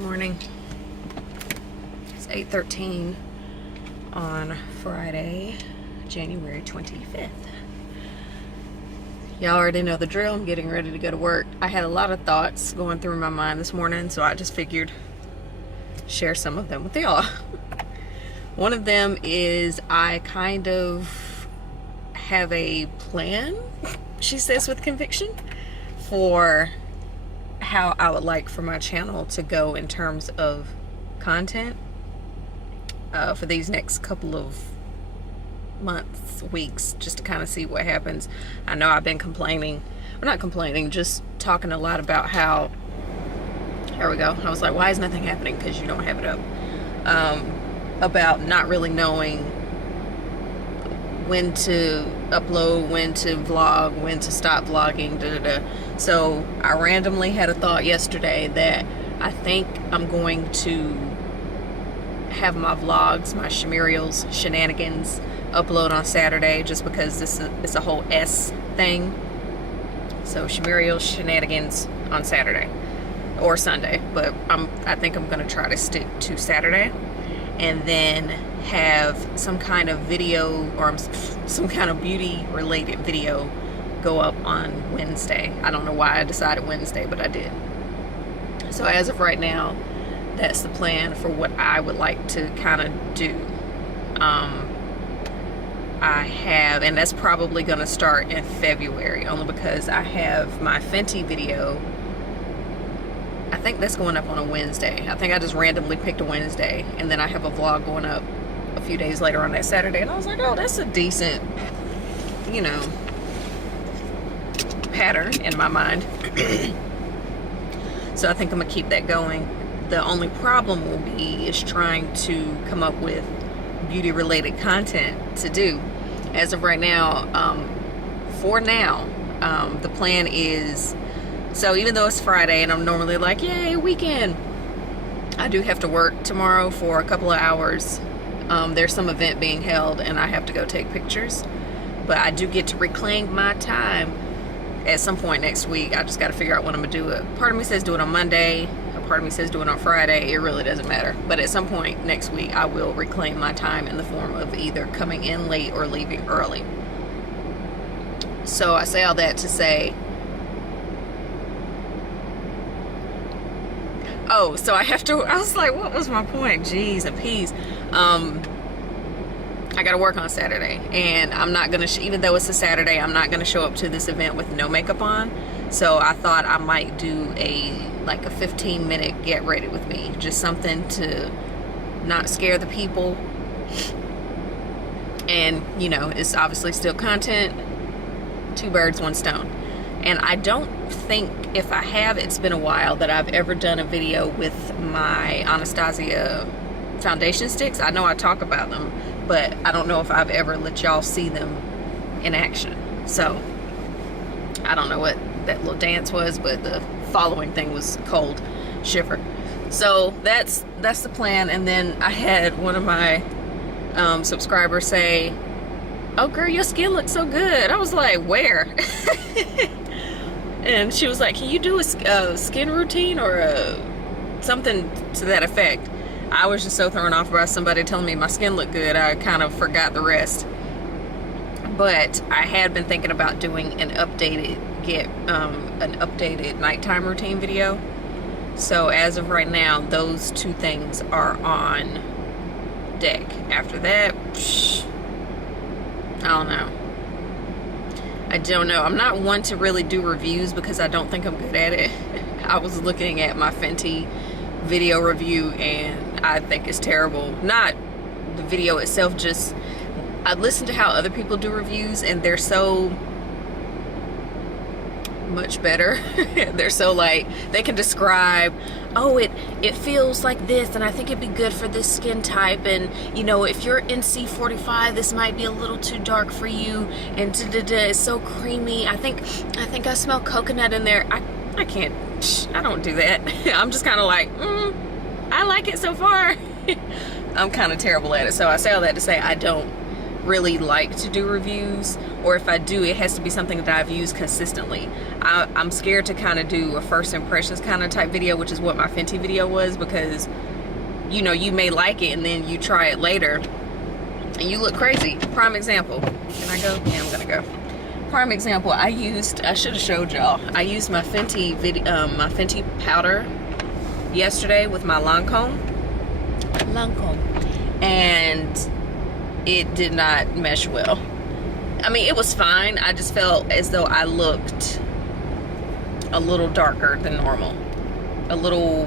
Morning. It's 8:13 on Friday, January 25th. Y'all already know the drill. I'm getting ready to go to work. I had a lot of thoughts going through my mind this morning, so I just figured share some of them with y'all. One of them is I kind of have a plan, she says with conviction, for how I would like for my channel to go in terms of content for these next couple of months, weeks, just to kind of see what happens. I know I've been complaining, or not complaining, just talking a lot about how, here we go, I was like, why is nothing happening? Because you don't have it up. About not really knowing when to upload, when to vlog, when to stop vlogging, So I randomly had a thought yesterday that I think I'm going to have my vlogs, my Shumuriel's Shenanigans, upload on Saturday, just because it's a whole S thing. So Shumuriel's Shenanigans on Saturday or Sunday, but I think I'm gonna try to stick to Saturday, and then have some kind of video or some kind of beauty related video go up on Wednesday. I don't know why I decided Wednesday, but I did. So as of right now, that's the plan for what I would like to kind of do. I have, and that's probably going to start in February, only because I have my Fenty video. I think that's going up on a Wednesday. I think I just randomly picked a Wednesday, and then I have a vlog going up a few days later on that Saturday, and I was like, oh, that's a decent, you know, pattern in my mind. So I think I'm gonna keep that going. The only problem will be is trying to come up with beauty related content to do. As of right now, for now, the plan is, so even though it's Friday and I'm normally like, yay, weekend, I do have to work tomorrow for a couple of hours. There's some event being held and I have to go take pictures, but I do get to reclaim my time at some point next week. I just got to figure out when I'm gonna do it. Part of me says do it on Monday, a part of me says do it on Friday. It really doesn't matter, but at some point next week I will reclaim my time in the form of either coming in late or leaving early. So I say all that to say, oh, so I was like, what was my point? Jeez, appease. I gotta work on Saturday, and I'm not gonna, even though it's a Saturday, I'm not gonna show up to this event with no makeup on. So I thought I might do like a 15-minute get ready with me, just something to not scare the people. And you know, it's obviously still content, two birds, one stone. And I don't think, if I have, it's been a while that I've ever done a video with my Anastasia foundation sticks. I know I talk about them, but I don't know if I've ever let y'all see them in action. So I don't know what that little dance was, but the following thing was cold shiver. So that's the plan. And then I had one of my subscribers say, oh girl, your skin looks so good. I was like, where? And she was like, can you do a skin routine or something to that effect? I was just so thrown off by somebody telling me my skin looked good, I kind of forgot the rest. But I had been thinking about doing an updated nighttime routine video. So as of right now, those two things are on deck. After that, I don't know. I'm not one to really do reviews because I don't think I'm good at it. I was looking at my Fenty video review and I think it's terrible. Not the video itself, just I listen to how other people do reviews and they're so much better. They're so like, they can describe, oh, it feels like this and I think it'd be good for this skin type, and you know, if you're NC45 this might be a little too dark for you, and it's so creamy. I think I smell coconut in there. I can't, I don't do that. I'm just kind of like, I like it so far. I'm kind of terrible at it. So I say all that to say I don't really like to do reviews, or if I do, it has to be something that I've used consistently. I'm scared to kind of do a first impressions kind of type video, which is what my Fenty video was, because you know, you may like it and then you try it later and you look crazy. Prime example. Can I go? Yeah, I'm gonna go. Prime example, I should have showed y'all. I used my Fenty my Fenty powder yesterday with my Lancome. And it did not mesh well. I mean, it was fine. I just felt as though I looked a little darker than normal. A little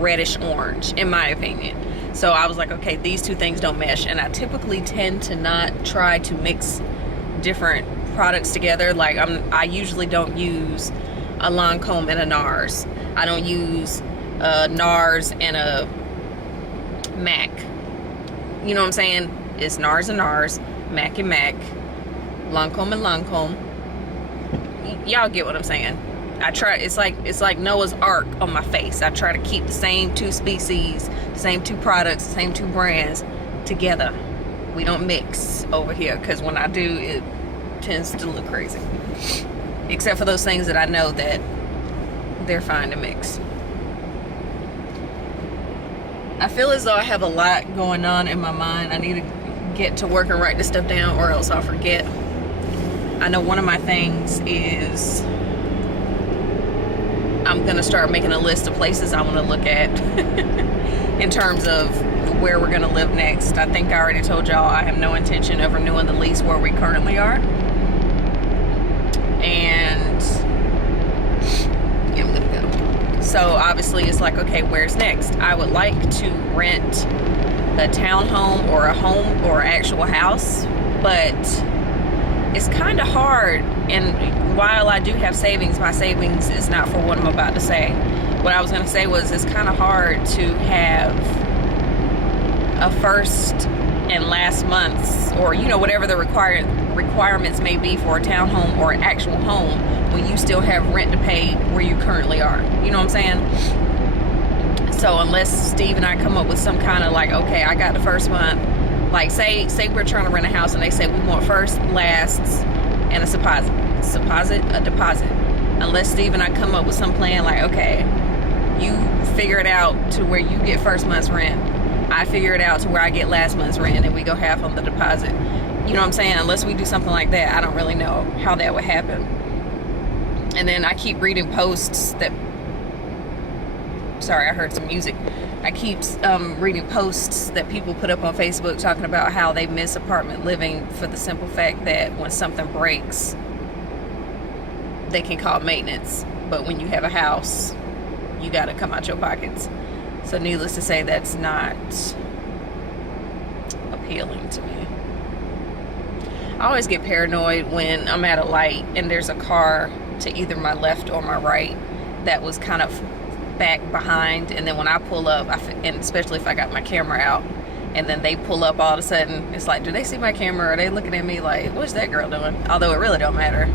reddish orange, in my opinion. So I was like, okay, these two things don't mesh. And I typically tend to not try to mix different products together. Like I usually don't use a Lancome and a NARS. I don't use a NARS and a MAC. You know what I'm saying? It's NARS and NARS, MAC and MAC, Lancome and Lancome. Y'all get what I'm saying? I try. It's like Noah's Ark on my face. I try to keep the same two species, the same two products, the same two brands together. We don't mix over here, because when I do, it tends to look crazy. Except for those things that I know that they're fine to mix. I feel as though I have a lot going on in my mind. I need to get to work and write this stuff down, or else I'll forget. I know one of my things is I'm gonna start making a list of places I want to look at in terms of where we're gonna live next. I think I already told y'all I have no intention of renewing the lease where we currently are. And yeah, I'm gonna go. So obviously it's like, okay, where's next? I would like to rent a townhome or a home or an actual house, but it's kind of hard. And while I do have savings, my savings is not for what I'm about to say. What I was going to say was, it's kind of hard to have a first and last months, or you know, whatever the requirements may be for a townhome or an actual home, when you still have rent to pay where you currently are. You know what I'm saying? So unless Steve and I come up with some kind of like, okay, I got the first month, like say we're trying to rent a house and they say we want first, lasts, and a deposit. Unless Steve and I come up with some plan like, okay, you figure it out to where you get first month's rent, I figure it out to where I get last month's rent, and we go half on the deposit. You know what I'm saying? Unless we do something like that, I don't really know how that would happen. And then I keep reading posts that, sorry, I heard some music. I keep reading posts that people put up on Facebook talking about how they miss apartment living for the simple fact that when something breaks, they can call maintenance. But when you have a house, you got to come out your pockets. So needless to say, that's not appealing to me. I always get paranoid when I'm at a light and there's a car to either my left or my right that was kind of back behind, and then when I pull up, and especially if I got my camera out, and then they pull up all of a sudden, it's like, do they see my camera? Are they looking at me like, what's that girl doing? Although it really don't matter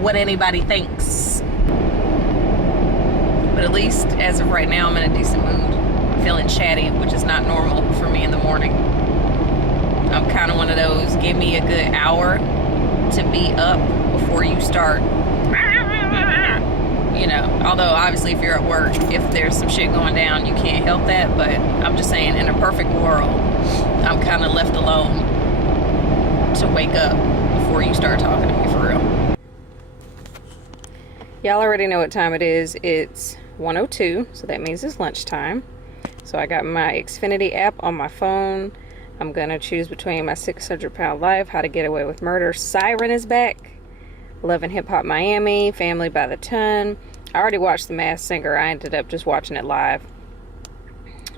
what anybody thinks. But at least as of right now, I'm in a decent mood, feeling chatty, which is not normal for me in the morning. I'm kind of one of those, give me a good hour to be up before you start, you know, although obviously if you're at work, if there's some shit going down, you can't help that. But I'm just saying, in a perfect world, I'm kind of left alone to wake up before you start talking to me for real. Y'all already know what time it is. It's 1:02, so that means it's lunchtime. So I got my Xfinity app on my phone. I'm gonna choose between my 600-Pound Life, How to Get Away with Murder, Siren is back, Love and Hip Hop Miami, Family by the Ton. I already watched The Masked Singer. I ended up just watching it live.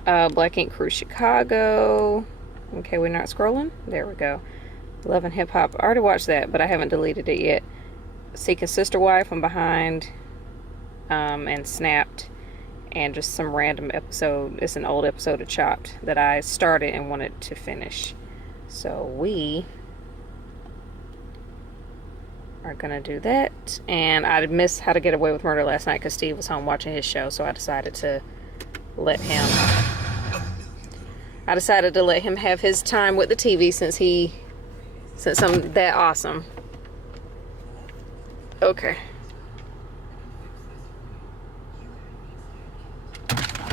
Black Ink Crew Chicago. Okay, we're not scrolling. There we go. Love and Hip Hop. I already watched that, but I haven't deleted it yet. Seeking Sister Wife, I'm behind. And Snapped. And just some random episode. It's an old episode of Chopped that I started and wanted to finish. So we are gonna do that. And I missed How to Get Away with Murder last night because Steve was home watching his show, so I decided to let him I decided to let him have his time with the TV since I'm that awesome. Okay.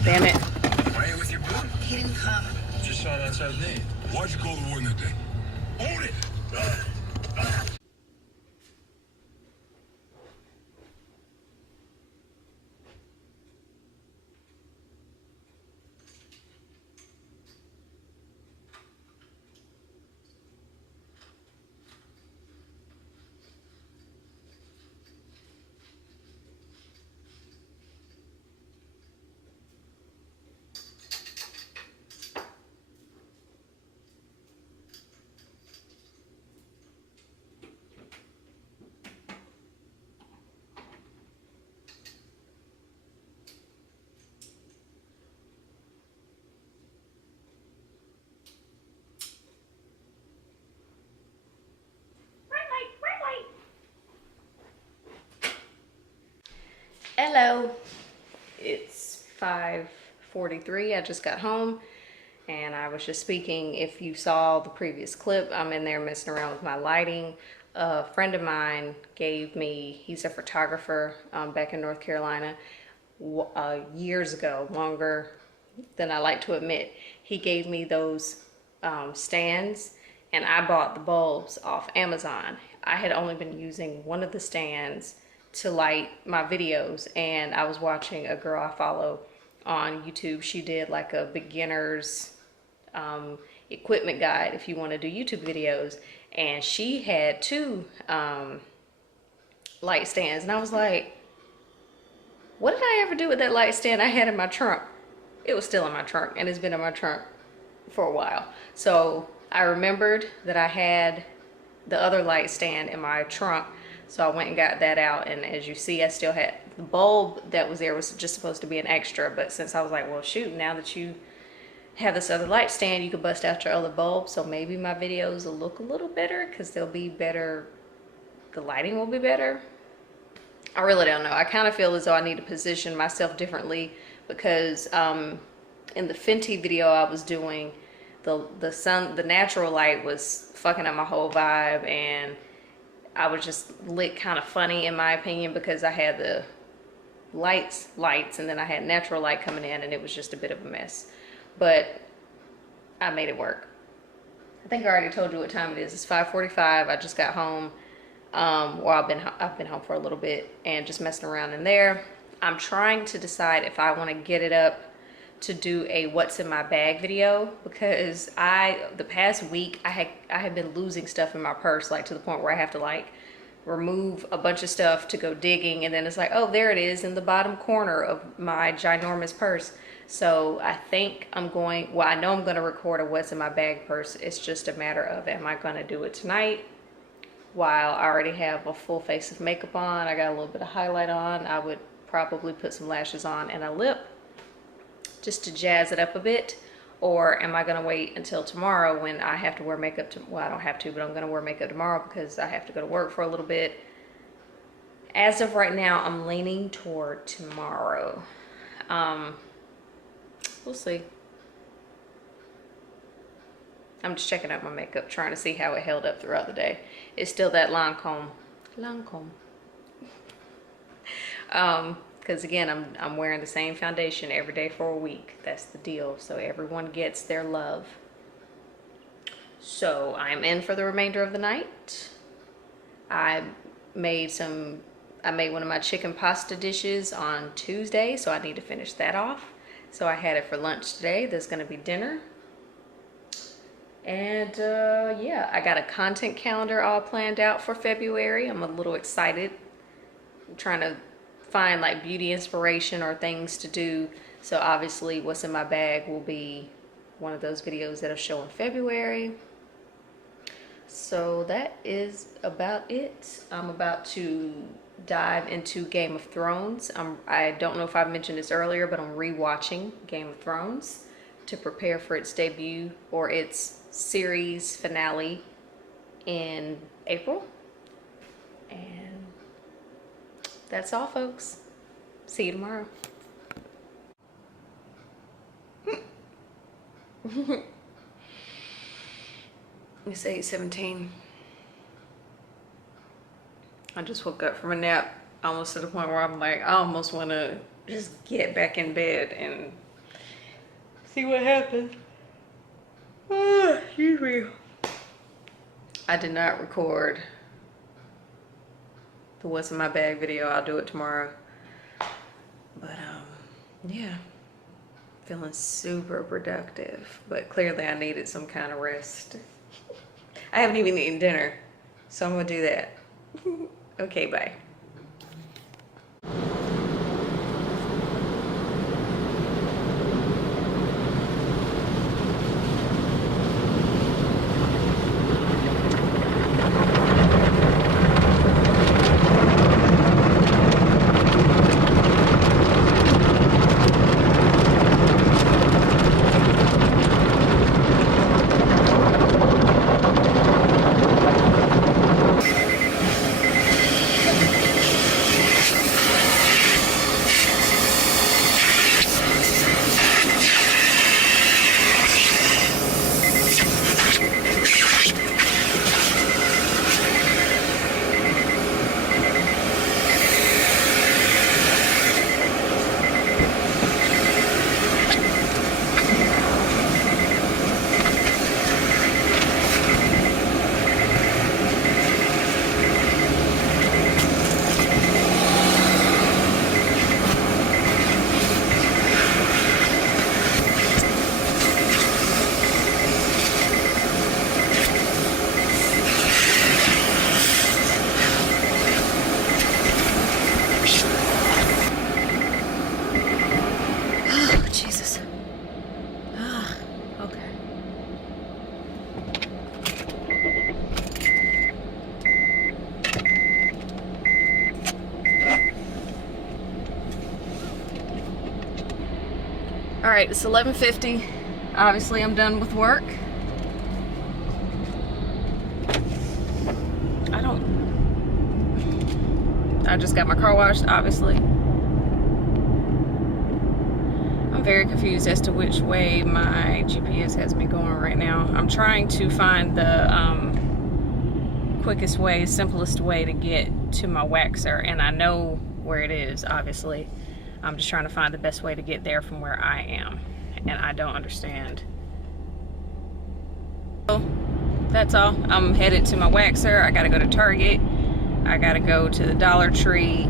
Damn it. Why ain't with your brother? He didn't come. Just saw him outside the name. Why'd you call the warden that day? Hold it! Hello. It's 5:43. I just got home and I was just speaking. If you saw the previous clip, I'm in there messing around with my lighting. A friend of mine gave me, he's a photographer back in North Carolina, years ago, longer than I like to admit. He gave me those stands, and I bought the bulbs off Amazon. I had only been using one of the stands to light my videos, and I was watching a girl I follow on YouTube. She did like a beginner's equipment guide if you want to do YouTube videos, and she had two light stands, and I was like, what did I ever do with that light stand I had in my trunk? It was still in my trunk, and it's been in my trunk for a while. So I remembered that I had the other light stand in my trunk, so I went and got that out, and as you see, I still had the bulb that was there was just supposed to be an extra, but since I was like, well shoot, now that you have this other light stand, you could bust out your other bulb, so maybe my videos will look a little better because they'll be better, the lighting will be better. I really don't know. I kind of feel as though I need to position myself differently because in the Fenty video I was doing, the natural light was fucking up my whole vibe, and I was just lit kind of funny in my opinion because I had the lights and then I had natural light coming in, and it was just a bit of a mess. But I made it work. I think I already told you what time it is. It's 5:45. I just got home. Well, I've been home for a little bit and just messing around in there. I'm trying to decide if I want to get it up to do a what's in my bag video, because the past week I had been losing stuff in my purse, like to the point where I have to like remove a bunch of stuff to go digging, and then it's like, oh, there it is in the bottom corner of my ginormous purse. So I think I know I'm going to record a what's in my bag purse. It's just a matter of, am I going to do it tonight while I already have a full face of makeup on? I got a little bit of highlight on. I would probably put some lashes on and a lip just to jazz it up a bit. Or am I going to wait until tomorrow when I have to wear makeup? Well, I don't have to, but I'm going to wear makeup tomorrow because I have to go to work for a little bit. As of right now, I'm leaning toward tomorrow. We'll see. I'm just checking out my makeup, trying to see how it held up throughout the day. It's still that Lancome. Because again, I'm wearing the same foundation every day for a week. That's the deal. So everyone gets their love. So I'm in for the remainder of the night. I made one of my chicken pasta dishes on Tuesday, so I need to finish that off. So I had it for lunch today. There's going to be dinner. And yeah, I got a content calendar all planned out for February. I'm a little excited. I'm trying to find like beauty inspiration or things to do. So obviously what's in my bag will be one of those videos that'll show in February. So that is about it. I'm about to dive into Game of Thrones. I don't know if I mentioned this earlier, but I'm rewatching Game of Thrones to prepare for its debut or its series finale in April. And that's all, folks. See you tomorrow. It's 8:17. I just woke up from a nap, almost to the point where I'm like, I almost want to just get back in bed and see what happens. Oh, excuse me. I did not record the what's in my bag video. I'll do it tomorrow. But yeah, feeling super productive, but clearly I needed some kind of rest. I haven't even eaten dinner, so I'm gonna do that. Okay, bye. All right, it's 11:50. Obviously, I'm done with work. I just got my car washed, obviously. I'm very confused as to which way my GPS has me going right now. I'm trying to find the quickest way, simplest way to get to my waxer, and I know where it is, obviously. I'm just trying to find the best way to get there from where I am, and I don't understand. So that's all. I'm headed to my waxer. I gotta go to Target. I gotta go to the Dollar Tree.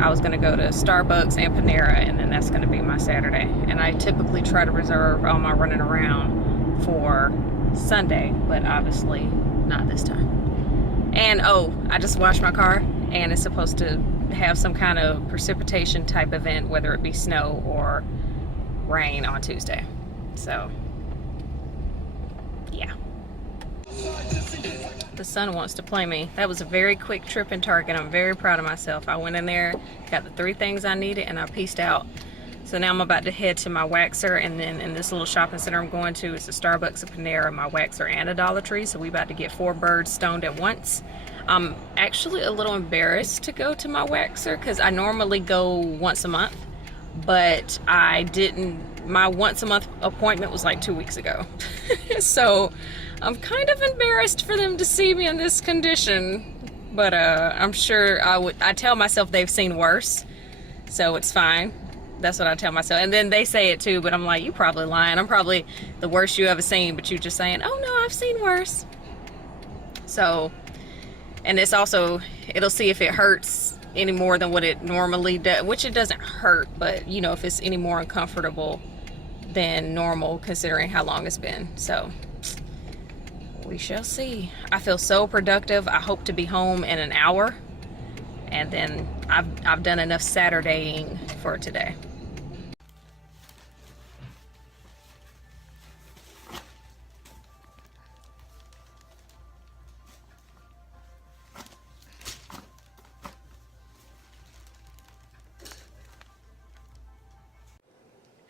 I was gonna go to Starbucks and Panera, and then that's gonna be my Saturday. And I typically try to reserve all my running around for Sunday, but obviously not this time. And oh, I just washed my car, and it's supposed to have some kind of precipitation type event, whether it be snow or rain on Tuesday. So yeah, the sun wants to play me. That was a very quick trip in Target. I'm very proud of myself. I went in there, got the 3 things I needed, and I pieced out. So now I'm about to head to my waxer, and then in this little shopping center I'm going to, it's a Starbucks, a Panera, my waxer, and a Dollar Tree. So we about to get 4 birds stoned at once. I'm actually a little embarrassed to go to my waxer because I normally go once a month, but I didn't. My once a month appointment was like 2 weeks ago. So I'm kind of embarrassed for them to see me in this condition, but I'm sure I tell myself they've seen worse, so it's fine. That's what I tell myself. And then they say it too, but I'm like, you probably lying. I'm probably the worst you ever seen, but you just saying, oh no, I've seen worse. So, and it's also, it'll see if it hurts any more than what it normally does, which it doesn't hurt, but you know, if it's any more uncomfortable than normal considering how long it's been. So we shall see. I feel so productive. I hope to be home in an hour, and then I've done enough Saturdaying for today.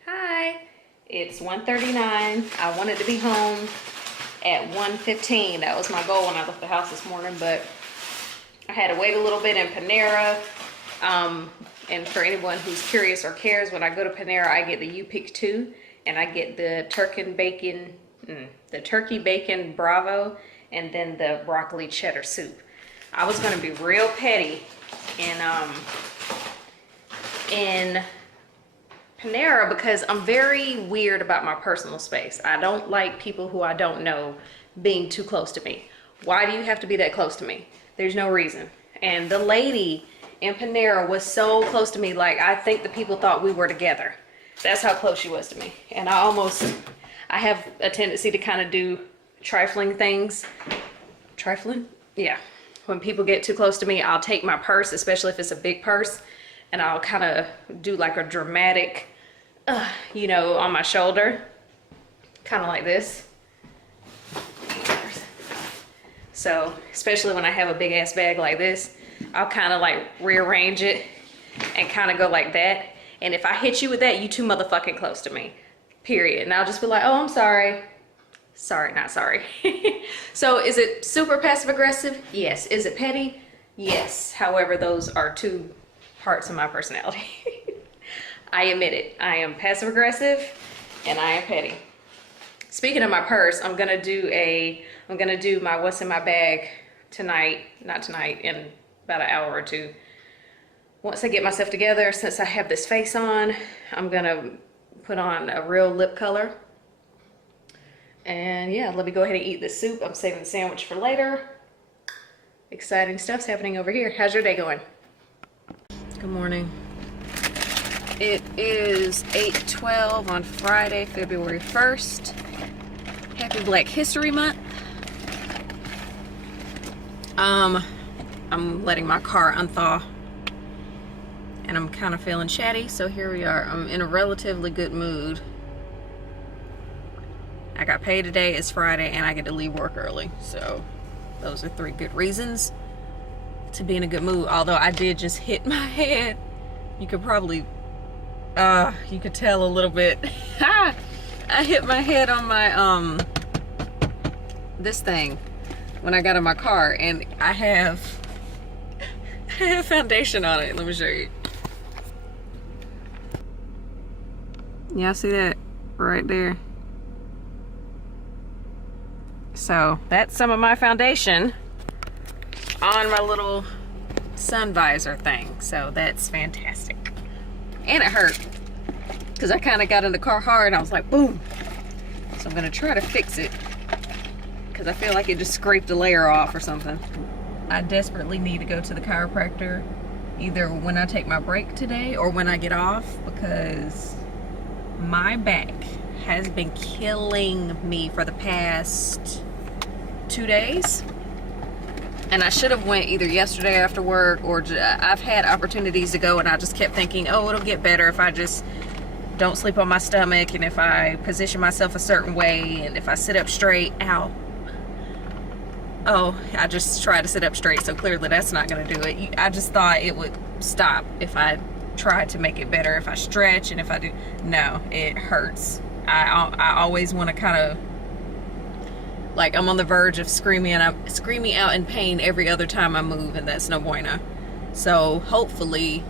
Hi, it's 1:39. I wanted to be home at 1:15. That was my goal when I left the house this morning, but I had to wait a little bit in Panera. And for anyone who's curious or cares, when I go to Panera, I get the You Pick 2, and I get the turkey bacon Bravo, and then the broccoli cheddar soup. I was gonna be real petty in Panera because I'm very weird about my personal space. I don't like people who I don't know being too close to me. Why do you have to be that close to me? There's no reason. And the lady in Panera was so close to me, like I think the people thought we were together. That's how close she was to me. And I have a tendency to kind of do trifling things. Trifling? Yeah. When people get too close to me, I'll take my purse, especially if it's a big purse, and I'll kind of do like a dramatic, you know, on my shoulder, kind of like this. So, especially when I have a big ass bag like this, I'll kind of like rearrange it and kind of go like that. And if I hit you with that, you too motherfucking close to me, period. And I'll just be like, oh, I'm sorry. Sorry, not sorry. So is it super passive aggressive? Yes. Is it petty? Yes. However, those are two parts of my personality. I admit it. I am passive aggressive and I am petty. Speaking of my purse, I'm gonna do my what's in my bag tonight, not tonight, in about an hour or two. Once I get myself together, since I have this face on, I'm gonna put on a real lip color. And yeah, let me go ahead and eat this soup. I'm saving the sandwich for later. Exciting stuff's happening over here. How's your day going? Good morning. It is 8:12 on Friday, February 1st. Happy Black History Month. I'm letting my car unthaw and I'm kind of feeling chatty, so here we are. I'm in a relatively good mood. I got paid today, it's Friday, and I get to leave work early, so those are 3 good reasons to be in a good mood. Although I did just hit my head. You could probably you could tell a little bit. I hit my head on my this thing when I got in my car, and I have foundation on it. Let me show you. Y'all see that right there? So that's some of my foundation on my little sun visor thing. So that's fantastic. And it hurt because I kind of got in the car hard and I was like, boom. So I'm gonna try to fix it because I feel like it just scraped a layer off or something. I desperately need to go to the chiropractor either when I take my break today or when I get off, because my back has been killing me for the past 2 days. And I should have went either yesterday after work, or I've had opportunities to go and I just kept thinking, oh, it'll get better if I just don't sleep on my stomach and if I position myself a certain way and if I sit up straight. Ow. Oh, I just tried to sit up straight, so clearly that's not gonna do it. I just thought it would stop if I tried to make it better, if I stretch and if I do. No, it hurts. I always want to kind of, like, I'm on the verge of screaming out in pain every other time I move, and that's no bueno. So hopefully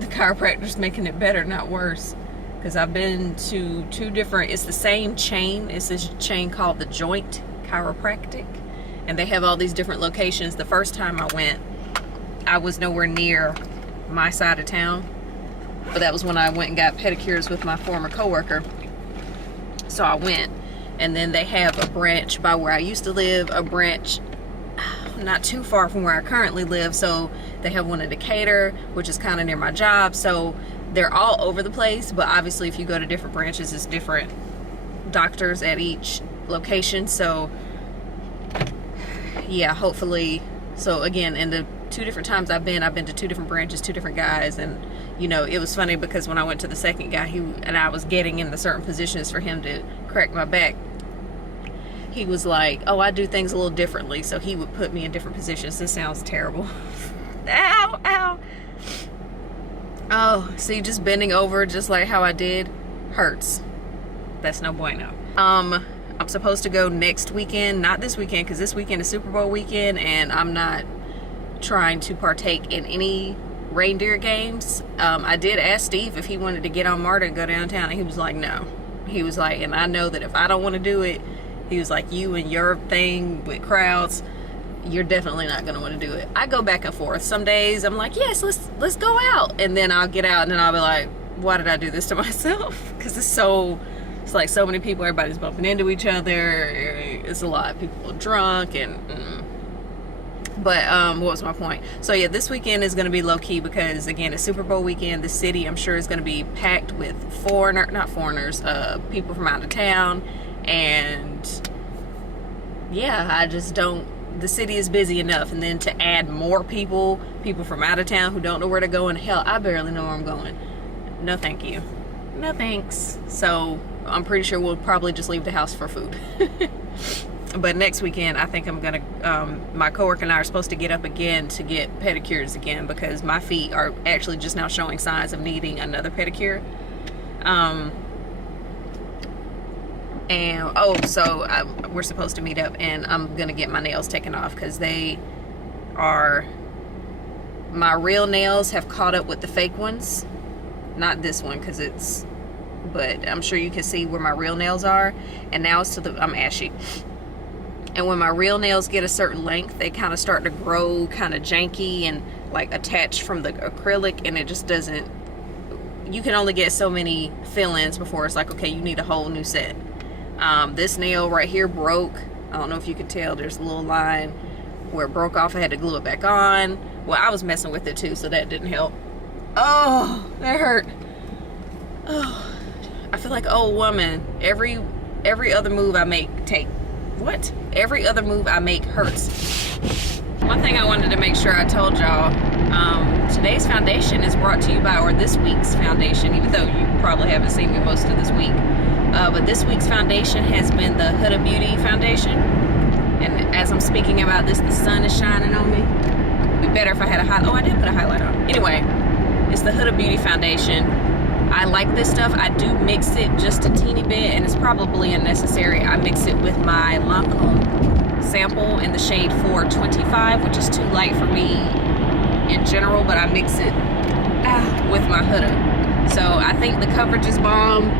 the chiropractor's making it better, not worse, because I've been to 2 different, it's the same chain. It's this chain called the Joint Chiropractic, and they have all these different locations. The first time I went, I was nowhere near my side of town, but that was when I went and got pedicures with my former coworker. So I went, and then they have a branch by where I used to live, a branch not too far from where I currently live. So they have one in Decatur, which is kind of near my job. So they're all over the place, but obviously if you go to different branches, it's different doctors at each location. So yeah, hopefully. So again, in the 2 different times I've been to 2 different branches, 2 different guys. And you know, it was funny because when I went to the second guy, I was getting in the certain positions for him to crack my back, he was like, oh, I do things a little differently. So he would put me in different positions. This sounds terrible. Ow, ow. Oh, see, just bending over just like how I did hurts. That's no bueno. I'm supposed to go next weekend, not this weekend, because this weekend is Super Bowl weekend, and I'm not trying to partake in any reindeer games. I did ask Steve if he wanted to get on MARTA and go downtown, and he was like, no. He was like, and I know that if I don't want to do it, he was like, you and your thing with crowds, you're definitely not going to want to do it. I go back and forth. Some days I'm like, yes, let's go out. And then I'll get out and then I'll be like, why did I do this to myself? Because it's like so many people, everybody's bumping into each other. It's a lot. People are drunk and but what was my point? So yeah, this weekend is going to be low key because again, it's Super Bowl weekend. The city, I'm sure, is going to be packed with people from out of town. And yeah, I just don't, the city is busy enough, and then to add more people from out of town who don't know where to go, and hell, I barely know where I'm going. No thank you. No thanks. So I'm pretty sure we'll probably just leave the house for food. But next weekend, I think I'm gonna, my coworker and I are supposed to get up again to get pedicures again because my feet are actually just now showing signs of needing another pedicure. We're supposed to meet up, and I'm gonna get my nails taken off because my real nails have caught up with the fake ones. Not this one but I'm sure you can see where my real nails are, and now it's I'm ashy. And when my real nails get a certain length, they kind of start to grow kind of janky and like attached from the acrylic, and it just doesn't, you can only get so many fill-ins before it's like, okay, you need a whole new set. This nail right here broke. I don't know if you can tell, there's a little line where it broke off. I had to glue it back on. Well, I was messing with it too, so that didn't help. Oh, that hurt. Oh, I feel like an old woman. Every other move I make every other move I make hurts. One thing I wanted to make sure I told y'all, today's foundation is brought to you by, or this week's foundation, even though you probably haven't seen me most of this week, but this week's foundation has been the Huda Beauty foundation. And as I'm speaking about this, the sun is shining on me. It'd be better if I had I did put a highlight on. Anyway, it's the Huda Beauty foundation. I like this stuff. I do mix it just a teeny bit, and it's probably unnecessary. I mix it with my Lancome sample in the shade 425, which is too light for me in general, but I mix it with my Huda. So I think the coverage is bomb.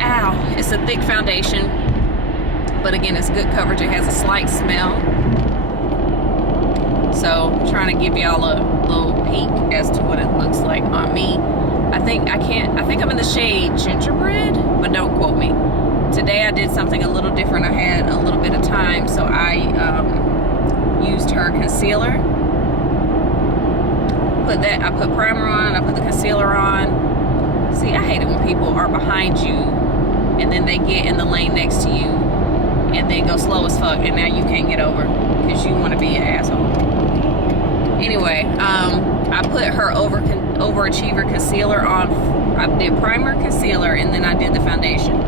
Ow, it's a thick foundation, but again, it's good coverage. It has a slight smell. So I'm trying to give y'all a little peek as to what it looks like on me. I think I'm in the shade Gingerbread, but don't quote me. Today I did something a little different. I had a little bit of time, so I used her concealer. I put primer on, I put the concealer on. See, I hate it when people are behind you and then they get in the lane next to you and they go slow as fuck, and now you can't get over because you want to be an asshole. Anyway, I put her overachiever concealer on. I did primer, concealer, and then I did the foundation.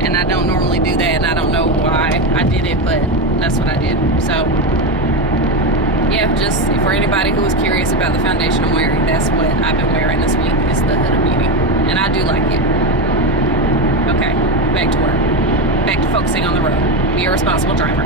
And I don't normally do that, and I don't know why I did it, but that's what I did. So yeah, just for anybody who was curious about the foundation I'm wearing, that's what I've been wearing this week. It's the Huda Beauty, and I do like it. Okay, back to work. Back to focusing on the road. Be a responsible driver.